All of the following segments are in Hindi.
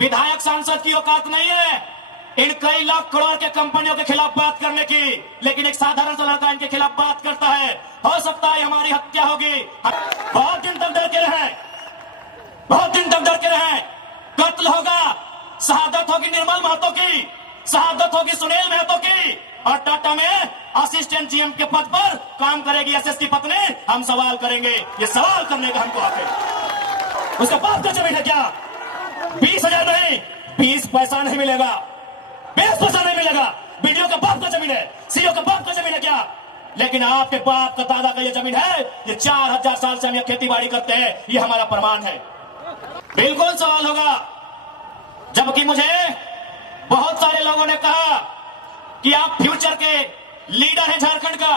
विधायक सांसद की औकात नहीं है इन कई लाख करोड़ के कंपनियों के खिलाफ बात करने की, लेकिन एक साधारण सा लड़का इनके खिलाफ बात करता है। हो सकता है हमारी हत्या होगी। बहुत दिन तक डर के रहे, बहुत दिन तक डर के रहे। कत्ल होगा, शहादत होगी निर्मल महतो की, शहादत होगी सुनील महतो की, और टाटा में असिस्टेंट जीएम के पद पर काम करेगी एसएस की पत्नी। हम सवाल करेंगे, ये सवाल करने का हमको हक है। उसका बाप का जमीन है क्या? 20,000 नहीं, 20 पैसा नहीं मिलेगा, 20 पैसा नहीं मिलेगा। बीडीओ का बाप का जमीन है, सीओ का बाप का जमीन है क्या? लेकिन आपके बाप का दादा का ये जमीन है। ये 4000 साल से हम ये खेती बाड़ी करते हैं, ये हमारा प्रमाण है। बिल्कुल सवाल होगा। जबकि मुझे बहुत सारे लोगों ने कहा कि आप फ्यूचर के लीडर हैं झारखंड का,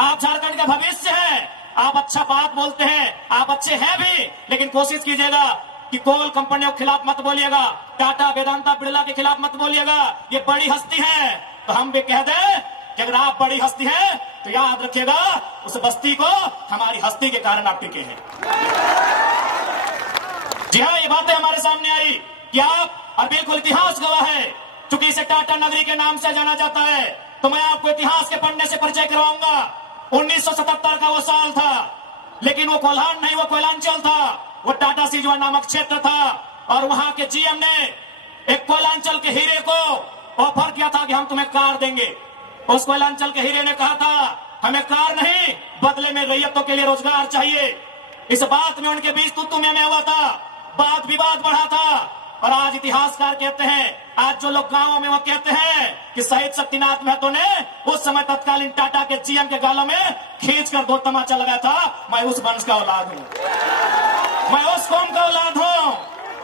आप झारखंड का भविष्य हैं, आप अच्छा बात बोलते हैं, आप अच्छे हैं भी, लेकिन कोशिश कीजिएगा कि कोल कंपनियों के खिलाफ मत बोलिएगा, टाटा वेदांता बिरला के खिलाफ मत बोलिएगा, ये बड़ी हस्ती है। तो हम भी कह दें कि अगर आप बड़ी हस्ती हैं तो याद रखिएगा उस बस्ती को हमारी हस्ती के कारण आप टिके हैं। जी हाँ, ये बातें हमारे सामने आई कि आप, और बिल्कुल इतिहास गवाह है, चूंकि इसे टाटा नगरी के नाम से जाना जाता है, तो मैं आपको इतिहास के पन्ने से परिचय करवाऊंगा। 1977 का वो साल था, लेकिन वो कोल्हान नहीं, वो कोयलांचल था। वो टाटा सिजवा नामक क्षेत्र था, और वहां के जीएम ने एक कोयलांचल के हीरे को ऑफर किया था कि हम तुम्हें कार देंगे। उस कोयलांचल के हीरे ने कहा था, हमें कार नहीं, बदले में रैयतों के लिए रोजगार चाहिए। इस बात में उनके बीच तू में हुआ था, बात विवाद बढ़ा था। और आज इतिहासकार कहते हैं, आज जो लोग गांवों में वो कहते हैं कि शहीद शक्तिनाथ महतो ने उस समय तत्कालीन टाटा के जीएम के गालों में खींचकर 2 तमाचा लगाया था। मैं उस वंश का औलाद हूं, मैं उस कौम का औलाद हूं।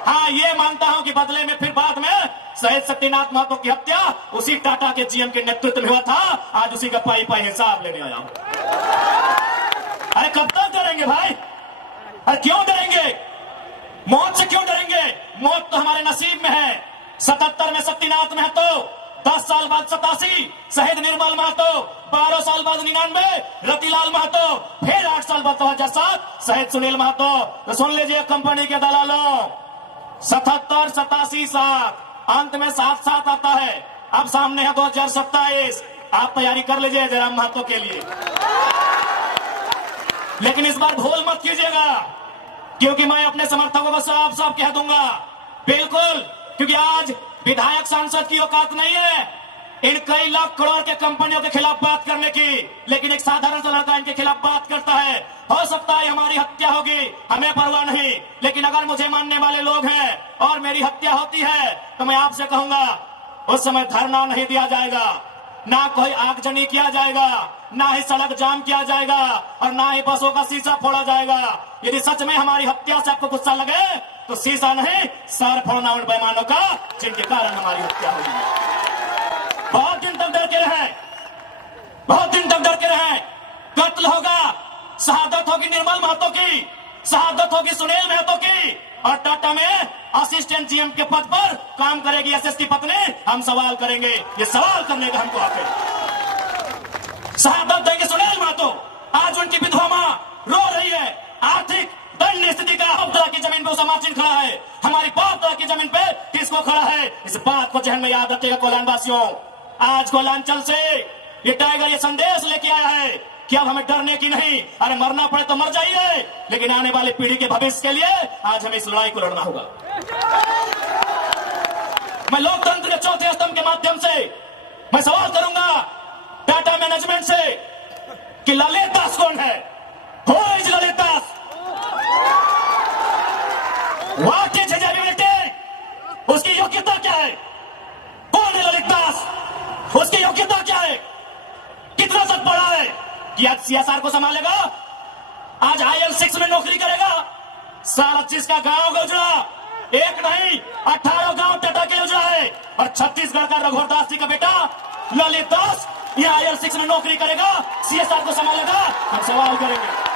हाँ, ये मानता हूं कि बदले में फिर बाद में शहीद शक्तिनाथ महतो की हत्या उसी टाटा के जीएम के नेतृत्व में हुआ था। आज उसी का पाई पाई हिसाब लेने आया हूं। अरे कब तक डरेंगे भाई? अरे क्यों डरेंगे? मौत से क्यों डरेंगे? मौत तो हमारे नसीब में है। 77 में शक्तिनाथ महतो, 10 साल बाद 87 शहीद निर्मल महतो, 12 साल बाद 99 रतिलाल महतो, फिर 8 साल बाद 2007 शहीद सुनील महतो। तो सुन लीजिए कंपनी के दलालों, 77, 87, 7, अंत में 7 आता है। अब सामने है 2027। आप तैयारी कर लीजिए जयराम महतो के लिए, लेकिन इस बार भूल मत कीजिएगा, क्योंकि मैं अपने समर्थकों को साफ साफ कह दूंगा, बिल्कुल, क्योंकि आज विधायक सांसद की औकात नहीं है इन कई लाख करोड़ के कंपनियों के खिलाफ बात करने की, लेकिन एक साधारण सा लड़का इनके खिलाफ बात करता है। हो सकता है हमारी हत्या होगी, हमें परवाह नहीं, लेकिन अगर मुझे मानने वाले लोग हैं और मेरी हत्या होती है तो मैं आपसे कहूंगा, उस समय धरना नहीं दिया जाएगा, ना कोई आगजनी किया जाएगा, ना ही सड़क जाम किया जाएगा, और ना ही बसों का शीशा फोड़ा जाएगा। यदि सच में हमारी हत्या से आपको गुस्सा लगे तो शीशा नहीं, सर फोड़ना उन बेईमानों का जिनके कारण हमारी हत्या हुई। बहुत दिन तक डर के रहे, बहुत दिन तक डर के रहे। कत्ल होगा, शहादत होगी निर्मल महतो की, शहादत होगी सुनील महतो की, और टाटा में असिस्टेंट जीएम के पद पर काम करेगी एसएस की पत्नी। हम सवाल करेंगे, ये सवाल करने का हमको हक है। शहादत देगी सुनील महतो, आज उनकी विधवा मां रो रही है। आर्थिक दंड स्थिति का तरह की जमीन पे उसामा सिंह खड़ा है, हमारी बाप तरह की जमीन पे किसको खड़ा है? इस बात को जहन में याद रखिएगा कोलान वासियों। आज कोलांचल से ये टाइगर ये संदेश लेके आया है कि अब हमें डरने की नहीं, अरे मरना पड़े तो मर जाइए, लेकिन आने वाली पीढ़ी के भविष्य के लिए आज हमें इस लड़ाई को लड़ना होगा। मैं लोकतंत्र के चौथे स्तंभ के माध्यम से मैं सवाल करूंगा टाटा मैनेजमेंट से कि ललित दास कौन है? Who is Lalit Das? What is his ability? उसकी योग्यता क्या है? कौन है ललित दास? उसकी योग्यता क्या है? कितना तक पढ़ा है कि आज सीएसआर को संभालेगा? आज IL6 में नौकरी करेगा? 25 का गांव का उजड़ा, एक नहीं 18 गांव टाटा के उजड़ा है, और छत्तीसगढ़ का रघुवर दास जी का बेटा ललित दास यहाँ IL6 में नौकरी करेगा, सीएसआर को संभालेगा? हम सवाल करेंगे,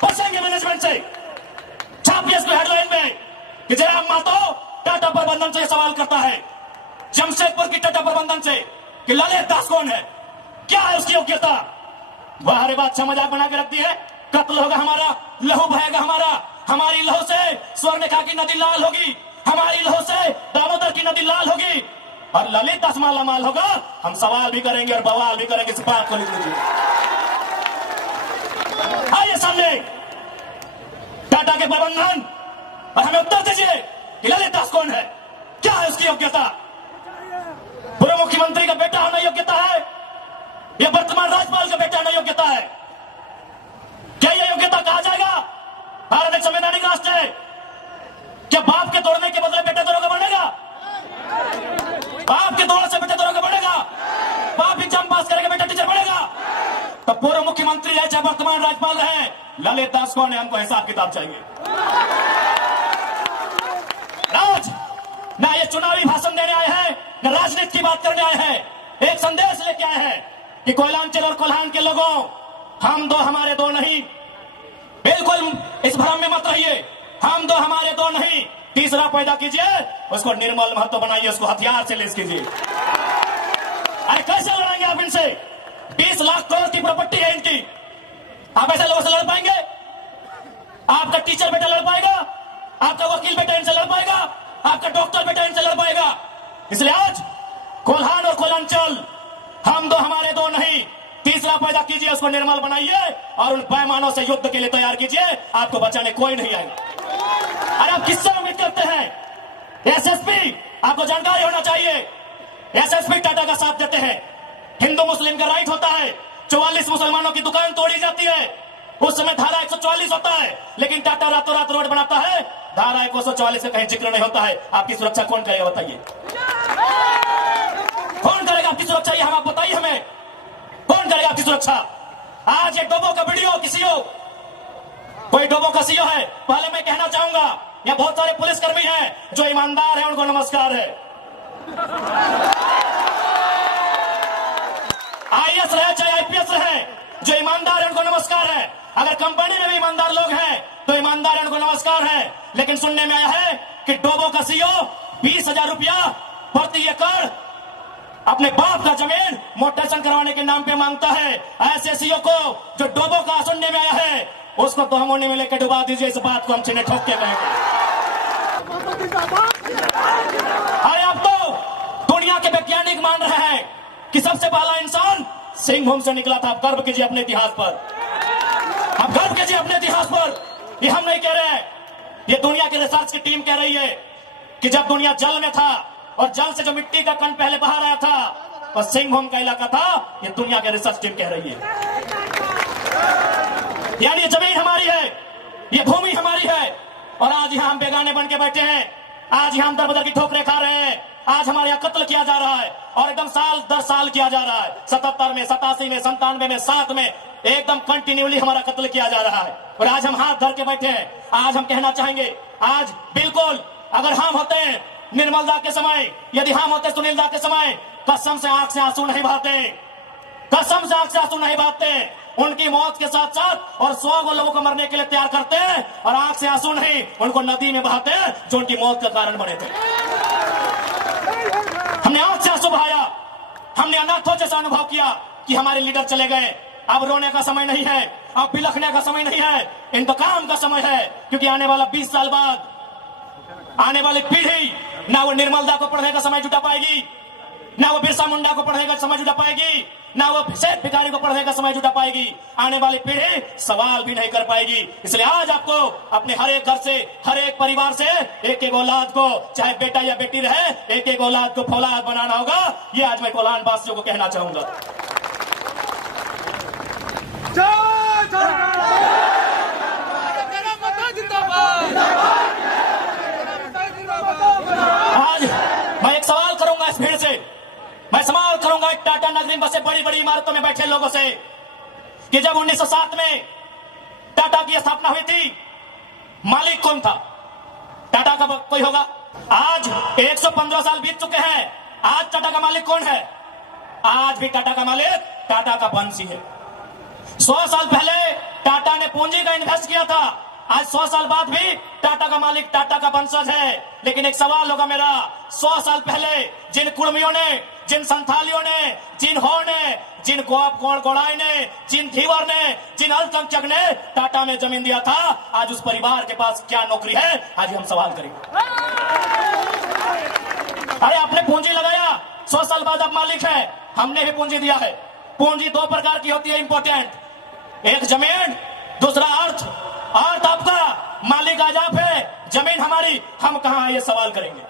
पूछेंगे मैनेजमेंट से, छापिए इसको हेडलाइन में कि जयराम महतो टाटा प्रबंधन से सवाल करता है, जमशेदपुर की टाटा प्रबंधन से, कि ललित दास कौन है, क्या है उसकी योग्यता? बाहरी बात मजाक बना के रखती है। कत्ल होगा हमारा, लहू बहेगा हमारा, हमारी लहू से स्वर्णरेखा की नदी लाल होगी, हमारी और ललित दास मालामाल होगा, हम सवाल भी करेंगे और बवाल भी करेंगे। इस बात को लिख लीजिए। आइए सामने टाटा के प्रबंधन और हमें उत्तर दीजिए कि ललित दास कौन है, क्या है उसकी योग्यता। पूर्व मुख्यमंत्री का बेटा होना योग्यता है या वर्तमान राज्यपाल का बेटा होना योग्यता है? क्या यह योग्यता कहा जाएगा? भारत एक संवैधानिक राष्ट्र है। क्या बाप के तोड़ने के बदले बेटे तोड़ोगे बढ़ेगा? बाप के तोड़ने से बेटे तोड़ोगे बढ़ेगा? बाप एग्जाम पास करेगा, बेटा टीचर बढ़ेगा? तो पूर्व मुख्यमंत्री है चाहे वर्तमान राज्यपाल रहे, ललित दास कौन है, हमको हिसाब किताब चाहिए। आज ना ये चुनावी भाषण देने आए हैं, न राजनीति की बात करने आए हैं। एक संदेश लेके आए हैं कि कोयलांचल और कोल्हान के लोगों, हम दो हमारे दो नहीं। बिल्कुल इस भ्रम में मत रहिए। हम दो हमारे दो नहीं, तीसरा पैदा कीजिए, उसको निर्मल महतो बनाइए, उसको हथियार से लेस कीजिए। अरे कैसे लड़ेंगे आप इनसे? 20 लाख करोड़ की प्रॉपर्टी है इनकी। आप ऐसे लोगों से लड़ पाएंगे? आपका टीचर बेटा लड़ पाएगा? आपका वकील बेटा इनसे लड़ पाएगा? आपका डॉक्टर बेटा इनसे लड़ पाएगा? इसलिए आज कोल्हान और कोयलांचल, हम दो हमारे दो नहीं, तीसरा पैदा कीजिए, उसको निर्मल बनाइए और उन पैमानों से युद्ध के लिए तैयार कीजिए। आपको बचाने कोई नहीं आएगा। अरे आप किससे उम्मीद करते हैं? एसएसपी, आपको जानकारी होना चाहिए, एसएसपी टाटा का साथ देते हैं। हिंदू मुस्लिम का राइट होता है, 44 मुसलमानों की दुकान तोड़ी जाती है, उस समय धारा 144 होता है, लेकिन टाटा रातों रात रोड बनाता है, धारा 144 से कहीं जिक्र नहीं होता है। आपकी सुरक्षा कौन करेगा बताइए? कौन करेगा आपकी सुरक्षा? ये हम आप बताइए हमें, कौन करेगा आपकी सुरक्षा? आज ये डोबो का वीडियो किसी हो, कोई डोबो का सीओ है, पहले मैं कहना चाहूंगा यहाँ बहुत सारे पुलिसकर्मी हैं जो ईमानदार हैं, उनको नमस्कार है। आईएएस रहे चाहे आईपीएस रहे, जो ईमानदार है उनको नमस्कार है। अगर कंपनी में भी ईमानदार लोग हैं तो ईमानदार है, उनको नमस्कार है। लेकिन सुनने में आया है कि डोबो का सीओ 20,000 रुपया प्रति एकड़ अपने बाप का जमीन मोटेशन करवाने के नाम पे मांगता है। ऐसे सीओ को जो डोबो का सुनने में आया है, उसको तो हम होने में लेकर डुबा दीजिए। इस बात को हम छिने ठोक के कहेंगे। अरे अब तो दुनिया के वैज्ञानिक मान रहे हैं कि सबसे पहला इंसान सिंहभूम से निकला था। आप गर्व कीजिए अपने इतिहास पर, आप गर्व कीजिए अपने इतिहास पर। ये हम नहीं कह रहे हैं, ये दुनिया की रिसर्च की टीम कह रही है कि जब दुनिया जल में था और जल से जो मिट्टी का कण पहले बाहर आया था तो सिंहभूम का इलाका था। ये दुनिया की रिसर्च टीम कह रही है। यानी ये जमीन हमारी है, ये भूमि हमारी है, और आज यहाँ हम बेगाने बन के बैठे हैं। आज यहाँ हम दर बदर की ठोकरें खा रहे हैं। आज हमारे यहाँ कत्ल किया जा रहा है और एकदम साल दर साल किया जा रहा है। 77 में, 87 में, 97 में, 7 में एकदम कंटिन्यूली हमारा कत्ल किया जा रहा है। और आज हम हाथ धर के बैठे हैं। आज हम कहना चाहेंगे, आज बिल्कुल अगर हम होते हैं निर्मल दा के समय, यदि हम होते सुनील दा के समय, कसम से आंख से आंसू नहीं बहाते, कसम से आंख से आंसू नहीं बहाते। उनकी मौत के साथ साथ और 100 लोगों को मरने के लिए तैयार करते हैं और आंख से आंसू नहीं, उनको नदी में बहाते हैं जो उनकी मौत का कारण बने थे। हमने आंख से आंसू बहाया, हमने अनाथों जैसा अनुभव किया कि हमारे लीडर चले गए। अब रोने का समय नहीं है, अब बिलखने का समय नहीं है, इंतकाम का समय है। क्योंकि आने वाला 20 साल बाद आने वाली पीढ़ी ना वो निर्मलदा को पढ़ने का समय जुटा पाएगी, ना वो बिरसा मुंडा को पढ़ने का समय जुटा पाएगी, ना वो सेठ भिखारी को पढ़ने का समय जुटा पाएगी। आने वाली पीढ़ी सवाल भी नहीं कर पाएगी। इसलिए आज आपको अपने हर एक घर से, हर एक परिवार से एक एक औलाद को, चाहे बेटा या बेटी रहे, एक एक औलाद को फौलाद बनाना होगा। ये आज मैं कोल्हान वासियों को कहना चाहूंगा। आज मैं एक सवाल करूंगा इस भीड़ से, मैं सवाल करूंगा एक टाटा नगरी बसे बड़ी बड़ी इमारतों में बैठे लोगों से कि जब 1907 में टाटा की स्थापना हुई थी, मालिक कौन था? टाटा का कोई होगा? आज 115 साल बीत चुके हैं, आज टाटा का मालिक कौन है? आज भी टाटा का मालिक टाटा का वंशी है। 100 साल पहले टाटा ने पूंजी का इन्वेस्ट किया था, आज 100 साल बाद भी टाटा का मालिक टाटा का वंशज है। लेकिन एक सवाल होगा मेरा, 100 साल पहले जिन कुर्मियों ने, जिन संथालियों ने, जिन हो ने, जिन गोड़ाई ने, जिन धीवर ने, जिन अल्पसंख्यक ने टाटा में जमीन दिया था, आज उस परिवार के पास क्या नौकरी है? आज हम सवाल करेंगे। अरे आपने पूंजी लगाया, साल बाद आप मालिक है, हमने भी पूंजी दिया है। पूंजी दो प्रकार की होती है इंपॉर्टेंट, एक जमीन, दूसरा अर्थ। अर्थ आपका, मालिक आज आप है, जमीन हमारी, हम कहां ये सवाल करेंगे।